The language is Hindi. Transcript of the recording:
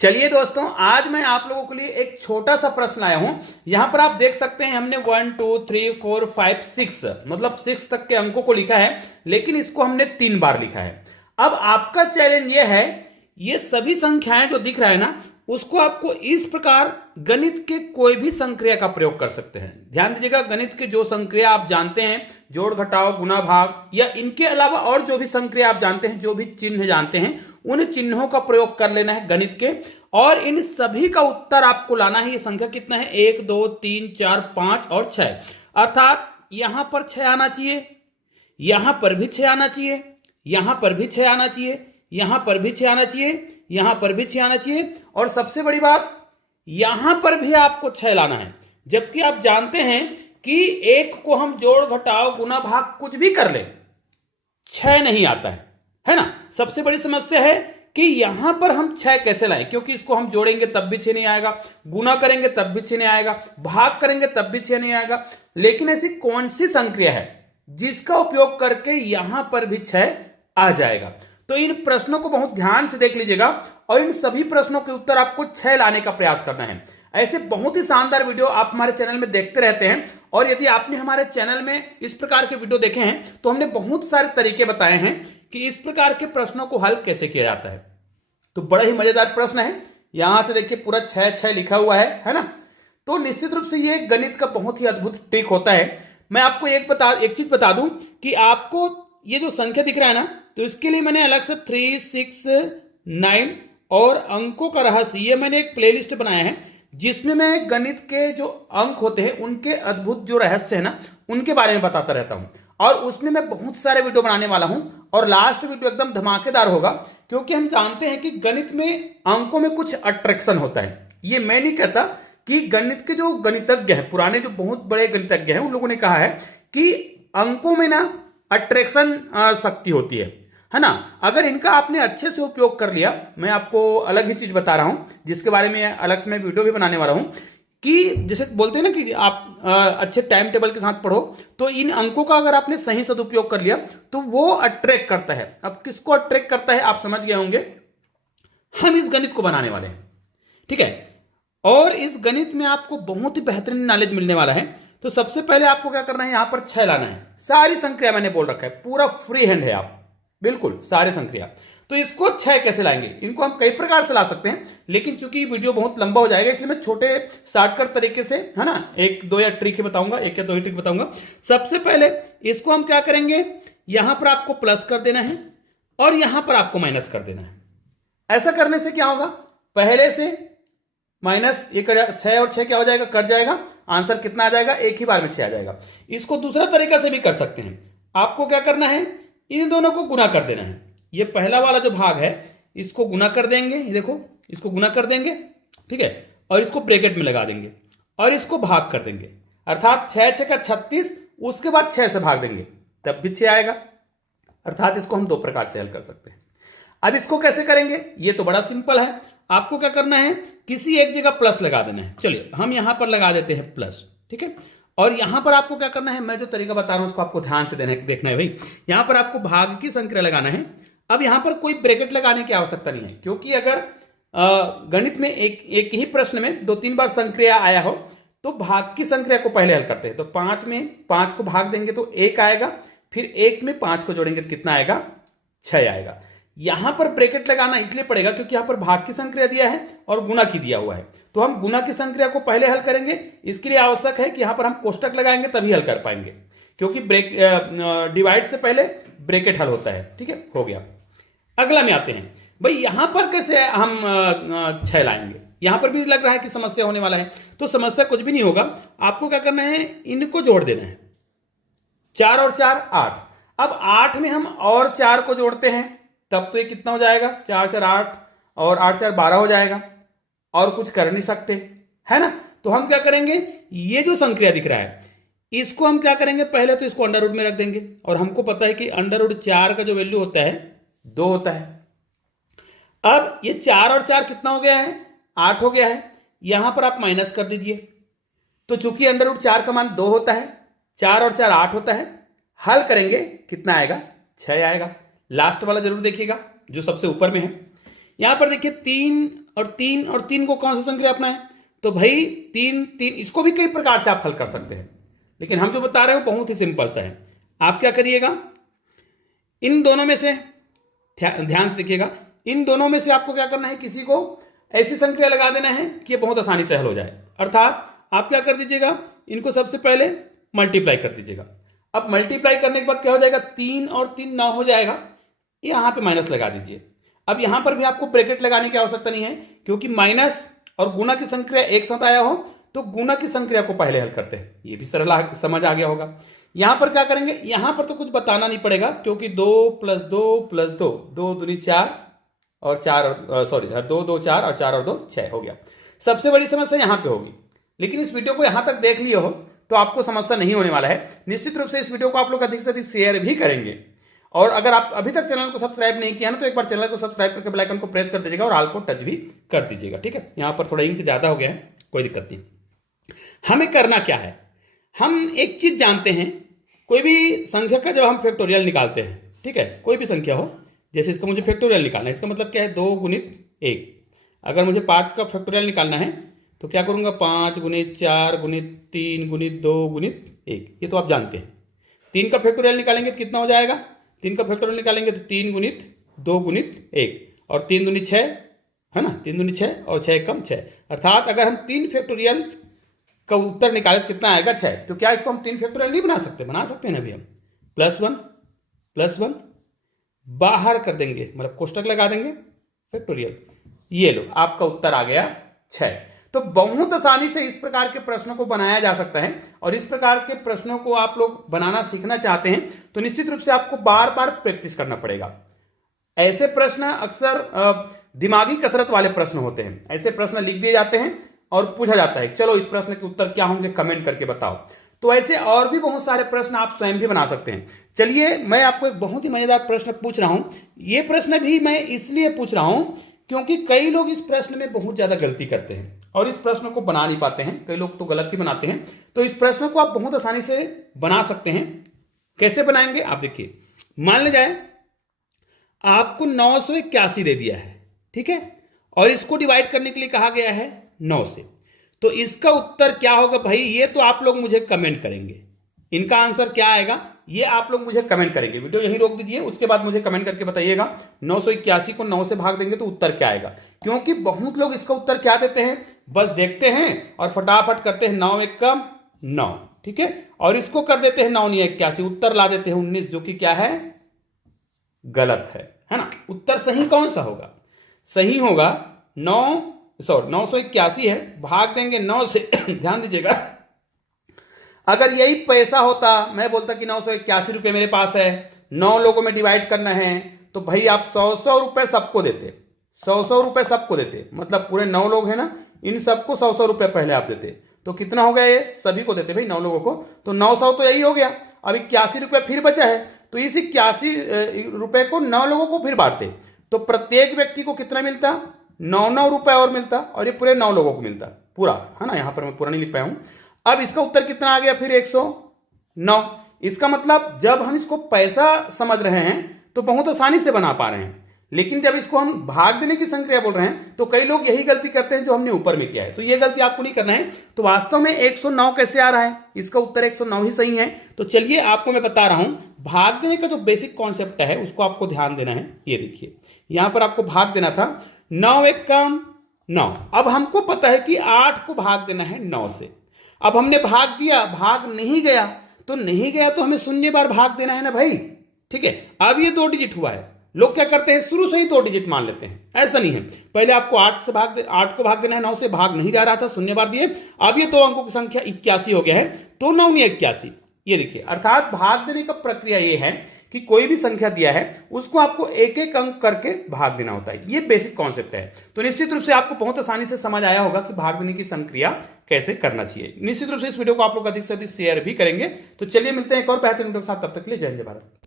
चलिए दोस्तों, आज मैं आप लोगों के लिए एक छोटा सा प्रश्न लाया हूं। यहां पर आप देख सकते हैं हमने 1 2 3 4 5 6 मतलब 6 तक के अंकों को लिखा है, लेकिन इसको हमने 3 बार लिखा है। अब आपका चैलेंज ये है, ये सभी संख्याएं जो दिख रहा है ना, उसको आपको इस प्रकार गणित के कोई भी संक्रिया का प्रयोग कर सकते हैं। ध्यान दीजिएगा, गणित के जो संक्रिया आप जानते हैं, जोड़ घटाव गुणा भाग, या इनके अलावा और जो भी संक्रिया आप जानते हैं, जो भी चिन्ह जानते हैं, उन चिन्हों का प्रयोग कर लेना है गणित के, और इन सभी का उत्तर आपको लाना है। ये संख्या कितना है? 1 2 3 4 5 और 6। अर्थात यहां पर 6 आना चाहिए, यहां पर भी 6 आना चाहिए, यहां पर भी 6 आना चाहिए, यहां पर भी 6 आना चाहिए, यहां पर भी 6 आना चाहिए, और सबसे बड़ी बात, यहां पर भी आपको 6 लाना है। जबकि आप जानते हैं कि एक को हम जोड़ घटाव गुना भाग कुछ भी कर ले, 6 नहीं आता है ना। सबसे बड़ी समस्या है कि यहां पर हम 6 कैसे लाएं, क्योंकि इसको हम जोड़ेंगे तब भी 6 नहीं आएगा, गुना करेंगे तब भी 6 नहीं आएगा, भाग करेंगे तब भी 6 नहीं आएगा। लेकिन ऐसी कौन सी संक्रिया है जिसका उपयोग करके यहां पर भी 6 आ जाएगा? तो इन प्रश्नों को बहुत ध्यान से देख लीजिएगा, और इन सभी प्रश्नों के उत्तर आपको 6 लाने का प्रयास करना है। ऐसे बहुत ही शानदार वीडियो आप हमारे चैनल में देखते रहते हैं, और यदि आपने हमारे चैनल में इस प्रकार के वीडियो देखे हैं तो हमने बहुत सारे तरीके बताए हैं कि इस प्रकार के प्रश्नों को हल कैसे किया जाता है। तो बड़ा ही मजेदार प्रश्न है। यहां से देखिए पूरा 6 लिखा हुआ है ना। तो निश्चित रूप से ये गणित का बहुत ही अद्भुत ट्रिक होता है। मैं आपको एक चीज बता दूं कि आपको ये जो संख्या दिख रहा है ना, तो इसके लिए मैंने अलग से 3 6 9 और अंकों का रहस्य, ये मैंने एक प्लेलिस्ट बनाया है जिसमें मैं गणित के जो अंक होते हैं उनके अद्भुत जो रहस्य है ना, उनके बारे में बताता रहता हूं। और उसमें मैं बहुत सारे वीडियो बनाने वाला हूं, और लास्ट वीडियो एकदम धमाकेदार होगा, क्योंकि हम जानते हैं कि गणित में अंकों में कुछ अट्रैक्शन होता है। ये मैं नहीं कहता, कि गणित के जो गणितज्ञ हैं, पुराने जो बहुत बड़े गणितज्ञ हैं, उन लोगों ने कहा है कि अंकों में ना अट्रैक्शन शक्ति होती है ना। अगर इनका आपने अच्छे से उपयोग कर लिया, मैं आपको अलग ही चीज बता रहा हूं जिसके बारे में अलग से मैं वीडियो भी बनाने वाला हूं, कि जैसे बोलते हैं ना कि आप अच्छे टाइम टेबल के साथ पढ़ो, तो इन अंकों का अगर आपने सही सदुपयोग कर लिया तो वो अट्रैक्ट करता है। अब किसको अट्रैक्ट करता है आप समझ गए होंगे। हम इस गणित को बनाने वाले हैं, ठीक है, और इस गणित में आपको बहुत ही बेहतरीन नॉलेज मिलने वाला है। तो सबसे पहले आपको क्या करना है, यहां पर 6 लाना है। सारी संक्रिया मैंने बोल रखा है, पूरा फ्री हैंड है, आप बिल्कुल सारे संक्रिया। तो इसको 6 कैसे लाएंगे? इनको हम कई प्रकार से ला सकते हैं, लेकिन चूंकि वीडियो बहुत लंबा हो जाएगा, इसलिए मैं छोटे शॉर्टकट तरीके से, है ना, 1 2 या ट्रिक बताऊंगा, 1 या 2 ही ट्रिक बताऊंगा। सबसे पहले इसको हम क्या करेंगे, यहां पर आपको प्लस कर देना है और यहां पर आपको माइनस कर देना है। ऐसा करने से क्या होगा, पहले से माइनस ये 6 और 6 क्या हो जाएगा, कट जाएगा, आंसर कितना आ जाएगा, एक ही बार में 6 आ जाएगा। इसको दूसरा तरीका से भी कर सकते हैं। आपको क्या करना है, इन दोनों को गुना कर देना है। ये पहला वाला जो भाग है इसको गुना कर देंगे, ये देखो, इसको गुना कर देंगे, ठीक है, और इसको ब्रैकेट में लगा देंगे और इसको भाग कर देंगे। अर्थात 6 6 का 36, उसके बाद 6 से भाग देंगे तब भी 6 आएगा। अर्थात इसको हम 2 प्रकार से हल कर सकते हैं। अब इसको कैसे करेंगे, ये तो बड़ा सिंपल है। आपको क्या करना है, किसी एक जगह प्लस लगा देना है। चलिए हम यहां पर लगा देते हैं प्लस, ठीक है, और यहां पर आपको क्या करना है, मैं जो तरीका बता रहा हूं उसको आपको ध्यान से देखना है भाई। यहां पर आपको भाग की संक्रिया लगाना है। अब यहां पर कोई ब्रैकेट लगाने की आवश्यकता नहीं है, क्योंकि अगर गणित में एक ही प्रश्न में 2-3 बार संक्रिया आया हो तो भाग की संक्रिया को पहले हल करते हैं। तो 5 में 5 को भाग देंगे तो 1 आएगा, फिर 1 में 5 को जोड़ेंगे तो कितना आएगा, 6 आएगा। यहां पर ब्रैकेट लगाना इसलिए पड़ेगा क्योंकि यहां पर भाग की संक्रिया दिया है और गुना की दिया हुआ है। तो हम गुना की संक्रिया को पहले हल करेंगे। इसके लिए आवश्यक है कि यहां पर हम कोष्टक लगाएंगे तभी हल कर पाएंगे, क्योंकि डिवाइड से पहले ब्रैकेट हल होता है, ठीक है, हो गया। अगला में आते हैं भाई, यहां पर कैसे हम 6 लाएंगे। यहां पर भी लग रहा है कि समस्या होने वाला है, तो समस्या कुछ भी नहीं होगा। आपको क्या करना है, इनको जोड़ देना है। 4 और 4 8। अब 8 में हम और 4 को जोड़ते हैं, तब तो ये कितना हो जाएगा, 4 4 8 और 8 4 12 हो जाएगा, और कुछ कर नहीं सकते, है ना। तो हम क्या करेंगे, ये जो संक्रिया दिख रहा है इसको हम क्या करेंगे, पहले तो इसको अंडर रूट में रख देंगे, और हमको पता है कि अंडर रूट 4 का जो वैल्यू होता है 2 होता है। अब ये 4 और 4 कितना हो गया है, 8 हो गया है। यहां पर आप माइनस कर दीजिए, तो चूंकि अंडर रूट 4 का मान 2 होता है, 4 और 4 8 होता है। हल करेंगे कितना आएगा, 6 आएगा। लास्ट वाला जरूर देखिएगा जो सबसे ऊपर में है। यहां पर देखिए 3 और तीन को कौन सा संक्रिया अपनाएं? तो भाई तीन तीन, इसको भी कई प्रकार से आप हल कर सकते हैं, लेकिन हम जो बता रहे हो बहुत ही सिंपल सा है। आप क्या करिएगा, इन दोनों में से ध्यान से देखिएगा, इन दोनों में से आपको क्या करना है, किसी को ऐसी संक्रिया लगा देना है कि ये बहुत आसानी से हल हो जाए। अर्थात आप क्या कर दीजिएगा, इनको सबसे पहले मल्टीप्लाई कर दीजिएगा। अब मल्टीप्लाई करने के बाद क्या हो जाएगा, 3 और 3 9 हो जाएगा, यहां पे माइनस लगा दीजिए। अब यहां पर भी आपको ब्रैकेट लगाने की आवश्यकता नहीं है, क्योंकि माइनस और गुना की संक्रिया एक साथ आया हो तो गुना की संक्रिया को पहले हल करते हैं। ये भी सरल समझ आ गया होगा। यहां पर क्या करेंगे, यहां पर तो कुछ बताना नहीं पड़ेगा, क्योंकि 2 + 2 + 2, 2 दूनी 4 और 4 सॉरी 2 2 4 और 4 और 2 6 हो गया। सबसे बड़ी समस्या यहां पे होगी, लेकिन इस वीडियो को यहां तक देख लिए हो तो आपको समस्या नहीं होने वाला है। निश्चित रूप से इस वीडियो को आप लोग अधिक से अधिक शेयर भी करेंगे, और अगर आप अभी तक चैनल को सब्सक्राइब नहीं किया ना तो एक बार चैनल को सब्सक्राइब करके बेल आइकन को प्रेस कर दीजिएगा और ऑल को टच भी कर दीजिएगा। ठीक है, यहां पर थोड़ा इंक ज्यादा हो गया है, कोई दिक्कत नहीं। हमें करना क्या है, हम एक चीज जानते हैं, कोई भी संख्या का जब हम फैक्टोरियल निकालते हैं, ठीक है, कोई भी संख्या हो, जैसे इसका मुझे फैक्टोरियल निकालना है, इसका मतलब क्या है, 2 × 1। अगर मुझे 5 का फैक्टोरियल निकालना है तो क्या करूंगा, 5 × 4 × 3 × 2 × 1, ये तो आप जानते हैं। 3 का फैक्टोरियल निकालेंगे तो कितना हो जाएगा, 3 का फैक्टोरियल निकालेंगे तो 3 × 2 × 1 और 3 दूनी 6 है ना, 3 दूनी 6 और 6 कम 6। अर्थात अगर हम 3 फैक्टोरियल का उत्तर निकाले तो कितना आएगा, 6। तो क्या इसको हम 3 फैक्टोरियल नहीं बना सकते, बना सकते हैं ना अभी हम। +1 बाहर कर देंगे, मतलब कोष्टक लगा देंगे, फैक्टोरियल, ये लो आपका उत्तर आ गया 6। तो बहुत आसानी से इस प्रकार के प्रश्नों को बनाया जा सकता है, और इस प्रकार के प्रश्नों को आप लोग बनाना सीखना चाहते हैं तो निश्चित रूप से आपको बार बार प्रैक्टिस करना पड़ेगा। ऐसे प्रश्न अक्सर दिमागी कसरत वाले प्रश्न होते हैं, ऐसे प्रश्न लिख दिए जाते हैं और पूछा जाता है चलो इस प्रश्न के उत्तर क्या होंगे कमेंट करके बताओ। तो ऐसे और भी बहुत सारे प्रश्न आप स्वयं भी बना सकते हैं। चलिए मैं आपको एक बहुत ही मजेदार प्रश्न पूछ रहा हूं। यह प्रश्न भी मैं इसलिए पूछ रहा हूं क्योंकि कई लोग इस प्रश्न में बहुत ज्यादा गलती करते हैं और इस प्रश्न को बना नहीं पाते हैं, कई लोग तो गलत ही बनाते हैं। तो इस प्रश्न को आप बहुत आसानी से बना सकते हैं। कैसे बनाएंगे आप देखिए, मान लिया जाए आपको 981 दे दिया है, ठीक है, और इसको डिवाइड करने के लिए कहा गया है 9 से, तो इसका उत्तर क्या होगा भाई, ये तो आप लोग मुझे कमेंट करेंगे। इनका आंसर क्या आएगा ये आप लोग मुझे कमेंट करेंगे। वीडियो यहीं रोक दीजिए, उसके बाद मुझे कमेंट करके बताइएगा 981 को 9 से भाग देंगे तो उत्तर क्या आएगा। क्योंकि बहुत लोग इसका उत्तर क्या देते हैं, बस देखते हैं और फटाफट करते हैं 9 1 का 9, ठीक है, और इसको कर देते हैं 9 × 81, उत्तर ला देते हैं 19, जो कि क्या है, गलत है ना। उत्तर सही कौन सा होगा, सही होगा 981 है, भाग देंगे 9 से। ध्यान दीजिएगा, अगर यही पैसा होता, मैं बोलता कि 981 रुपये मेरे पास है, 9 लोगों में डिवाइड करना है, तो भाई आप 100 रुपए सबको देते, 100 रुपए सबको देते, मतलब पूरे 9 लोग हैं ना, इन सबको 100 रुपए पहले आप देते, तो कितना हो गया, ये सभी को देते भाई 9 लोगों को, तो 900 तो यही हो गया। अब 81 रुपये फिर बचा है, तो इस 81 रुपए को 9 लोगों को फिर बांटते, तो प्रत्येक व्यक्ति को कितना मिलता, 9 रुपए और मिलता, और ये पूरे 9 लोगों को मिलता पूरा, है ना। यहां पर मैं पूरा नहीं लिख पाया हूं। अब इसका उत्तर कितना आ गया फिर, 109। इसका मतलब जब हम इसको पैसा समझ रहे हैं तो बहुत आसानी से बना पा रहे हैं, लेकिन जब इसको हम भाग देने की संक्रिया बोल रहे हैं तो कई लोग यही गलती करते हैं जो हमने ऊपर में किया है। तो ये गलती आपको नहीं करना है। तो वास्तव में 109 कैसे आ रहा है, इसका उत्तर 109 ही सही है। तो चलिए आपको मैं बता रहा हूं, भाग देने का जो बेसिक कॉन्सेप्ट है उसको आपको ध्यान देना है। ये देखिए, यहां पर आपको भाग देना था 9 1 का 9। अब हमको पता है कि 8 को भाग देना है 9 से। अब हमने भाग दिया, भाग नहीं गया, तो नहीं गया तो हमें शून्य बार भाग देना है ना भाई, ठीक है। अब ये 2 डिजिट हुआ है, लोग क्या करते हैं शुरू से ही 2 डिजिट मान लेते हैं, ऐसा नहीं है। पहले आपको 8 को भाग देना है 9 से, भाग नहीं जा रहा था, शून्य बार दिए। अब ये 2 अंकों की संख्या 81 हो गया है, तो 9 × 81, ये देखिए। अर्थात भाग देने का प्रक्रिया ये है कि कोई भी संख्या दिया है उसको आपको एक एक अंक करके भाग देना होता है। ये बेसिक कॉन्सेप्ट है। तो निश्चित रूप से आपको बहुत आसानी से समझ आया होगा कि भाग देने की संक्रिया कैसे करना चाहिए। निश्चित रूप से इस वीडियो को आप लोग अधिक से अधिक शेयर भी करेंगे। तो चलिए मिलते हैं एक और बेहतरीन वीडियो के साथ, तब तक के लिए जय हिंद, जय भारत।